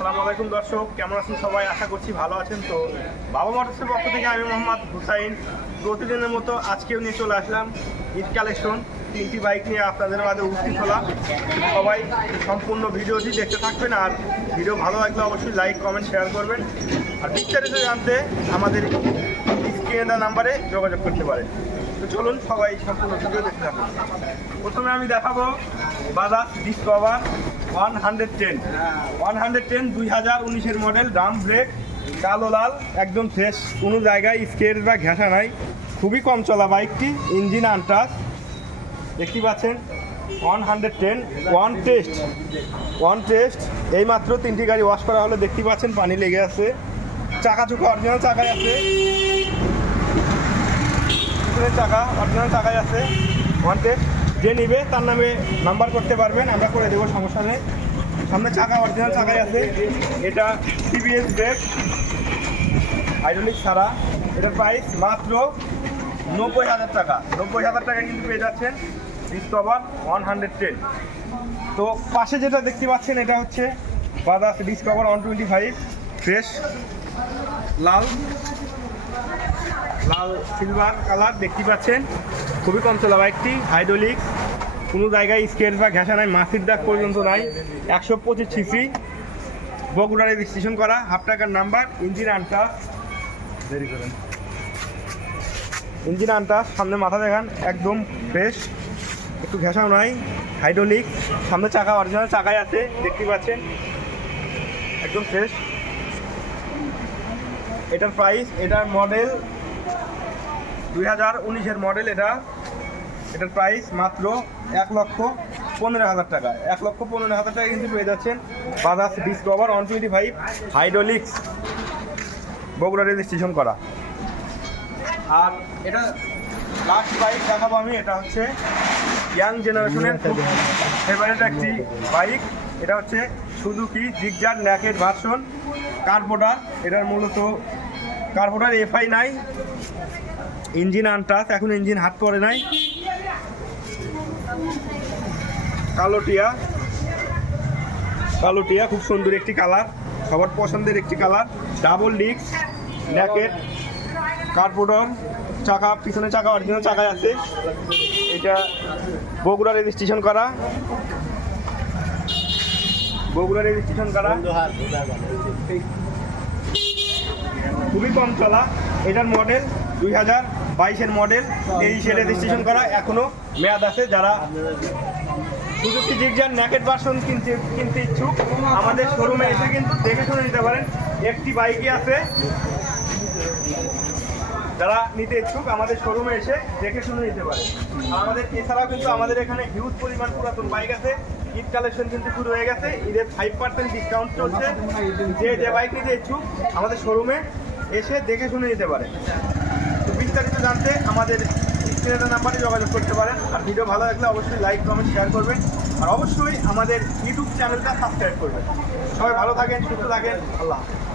আসসালামু আলাইকুম দর্শক, কেমন আছেন সবাই? আশা করছি ভালো আছেন। তো বাবা মোটরসের পক্ষ থেকে আমি মোহাম্মদ হুসাইন প্রতিদিনের মতো আজকেও নিয়ে চলে আসলাম ঈদ কালেকশন। 3টি বাইক নিয়ে আপনাদের মাঝে উপস্থিত হলাম। সবাই সম্পূর্ণ ভিডিওটি দেখতে থাকবেন, আর ভিডিও ভালো লাগলে অবশ্যই লাইক কমেন্ট শেয়ার করবেন। আর বিস্তারিত জানতে আমাদের স্ক্রিনে নাম্বারে যোগাযোগ করতে পারেন। তো চলুন সবাই সম্পূর্ণ ভিডিও দেখতে থাকুন। প্রথমে আমি দেখাবো বাজাজ ডিসকভার 110 2019-এর মডেল, ড্রাম ব্রেক, কালো লাল, একদম ফ্রেশ, কোনো জায়গায় স্কেচ বা ঘেঁষা নাই, খুবই কম চলা বাইকটি, ইঞ্জিন আনটাচ দেখতে পাচ্ছেন। 110 ওয়ান টেস্ট এইমাত্র 3টি গাড়ি ওয়াশ করা হলো, দেখতে পাচ্ছেন পানি লেগে আছে, চাকা চুকা অরিজিনাল চাকায় আছে, চাকা অরিজিনাল চাকায় আছে। 1 টেস্ট যে নিবে তার নামে নাম্বার করতে পারবেন, আমরা করে দেবো, সমস্যা নেই। সামনে চাকা অরিজিনাল চাকায় আছে। এটা টিভিএস ব্রেক, হাইড্রোলিক ছাড়া। এটার প্রাইস মাত্র 90,000 টাকা। 90,000 টাকা কিন্তু পেয়ে যাচ্ছেন ডিসকভার 110। তো পাশে যেটা দেখতে পাচ্ছেন এটা হচ্ছে বাজাজ ডিসকভার 125 ফ্রেশ, লাল সিলভার কালার দেখতে পাচ্ছেন, খুবই কম চলা বাইকটি, হাইড্রোলিক, কোনো জায়গায় স্কেচ বা ঘেঁষা নাই, মাছির দাগ পর্যন্ত নাই, 125 সিসি, বগুড়া রেজিস্ট্রেশন করা, হাফ টাকার নাম্বার, ইঞ্জিন আনটাচ, সামনে মাথা দেখান, একদম ফ্রেশ, একটু ঘেঁষাও নাই, হাইড্রোলিক, সামনে চাকা অরিজিনাল চাকায় আছে দেখতে পাচ্ছেন, একদম ফ্রেশ। এটার প্রাইস, এটার মডেল 2019-এর মডেল, এটার প্রাইস মাত্র 1,15,000 টাকা। 1,15,000 টাকা কিন্তু পেয়ে যাচ্ছেন Bajaj discover 125 hydraulics, Bogura registration করা। আর এটা লাস্ট বাইক দেখাবো আমি, এটা হচ্ছে ইয়াং জেনারেশনের খুব ফেভারিট একটি বাইক, এটা হচ্ছে Suzuki Gixxer naked version, carburettor. এটার মূলত কার্বোটার এফআই নাই, ইঞ্জিন আনটাচ, এখন ইঞ্জিন হাত পড়ে নাই, কালোটিয়া খুব সুন্দর একটি কালার, সবার পছন্দের একটি colour, double disc, naked, carburettor, চাকা পিছনে চাকা অরিজিনাল চাকায় আছে। এটা বগুড়া রেজিস্ট্রেশন করা, খুবই কম চলা। এটার মডেল 2022-এর মডেল, 23-এ রেজিস্ট্রেশন করা, এখনো মেয়াদ আছে। যারা সুজুকি জিগজার ন্যাকেড ভার্সন কিনতে ইচ্ছুক, আমাদের শোরুমে এসে কিন্তু দেখে শুনে নিতে পারেন। একটি বাইকই আছে, যারা নিতে ইচ্ছুক আমাদের শোরুমে এসে দেখে শুনে নিতে পারেন। আমাদের এছাড়াও কিন্তু আমাদের এখানে হিউজ পরিমাণ পুরাতন বাইক আছে। ঈদ কালেকশন কিন্তু শুরু হয়ে গেছে, ঈদের 5% ডিসকাউন্ট চলছে। যে বাইক নিতে ইচ্ছুক আমাদের শোরুমে এসে দেখে শুনে নিতে পারেন। তো বিস্তারিত জানতে আমাদের স্ক্রিনের নাম্বারে যোগাযোগ করতে পারেন। আর ভিডিও ভালো লাগলে অবশ্যই লাইক কমেন্ট শেয়ার করবেন, আর অবশ্যই আমাদের ইউটিউব চ্যানেলটা সাবস্ক্রাইব করবেন। সবাই ভালো থাকেন, সুস্থ থাকেন, আল্লাহ হাফেজ।